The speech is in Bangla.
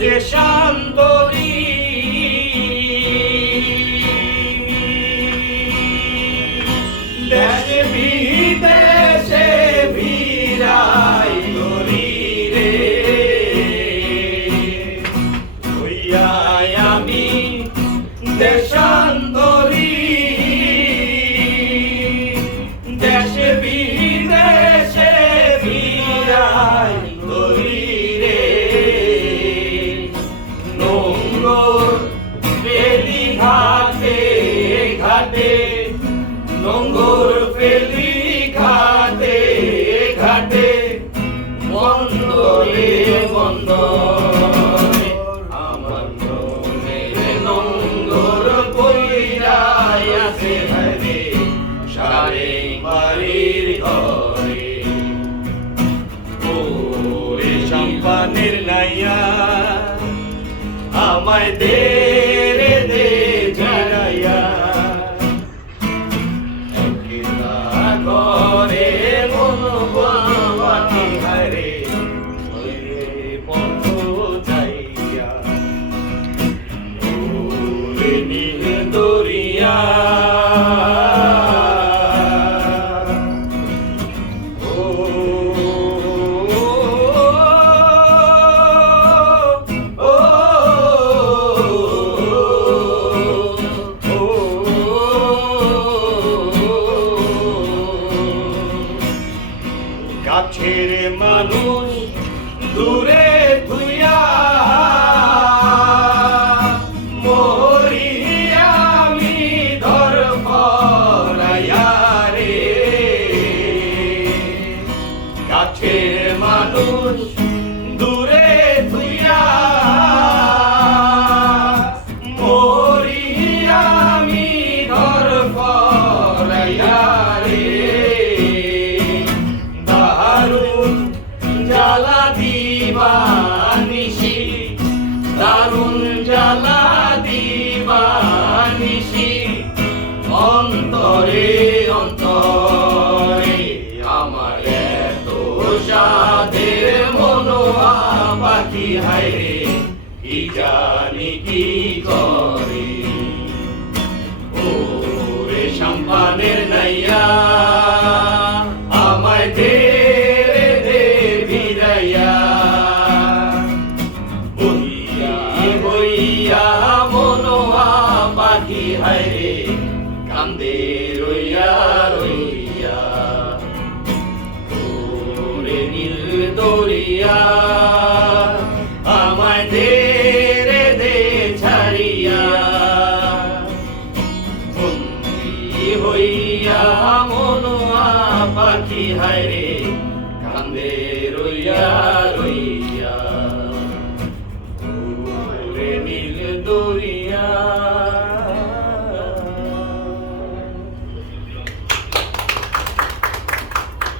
দেশান্তরী দেশ বিদেশে ভিড়াই তরি রে হইয়াই আমি দেশান্তরী দেশ বিদেশে ভিড়াই তরি রে নোংর ফেলি ঘাটে ঘাটে নোংর ফেলি ঘাটে ঘাটে বন্দরে বন্দরে আমার মনের নোংর কইরাই আছে হরে সারে বাড়ির ঘরে ওরে সম্পানের নাইয়া আমায় দে রে দে জড়াইয়া একলা ঘরে মন বাটি হারে ওরে পথ যাইয়া ওরে নীল দরিয়া কাছের মানুষ দূরে ধুইয়া মরি আমি ধর ফরাইয়া রে কাছের মানুষ দূরে ধুইয়া মরি আমি ধর ফরাইয়া রে জ্বালা দিবানিশি দারুণ জ্বালা দিবানিশি অন্তরে অন্তরে আমার এত সাধের মনোহা পাখি হায়রে কি জানি কি করে ওরে সম্পানের নাইয়া আমায় দে মনোয়া পাখি হায়রে কান্দে রইয়া রইয়া ওরে নীল দরিয়া আমায় দে রে দে ছাড়িয়া বন্দি হইয়া মনোয়া পাখি হায়রে কান্দে রইয়া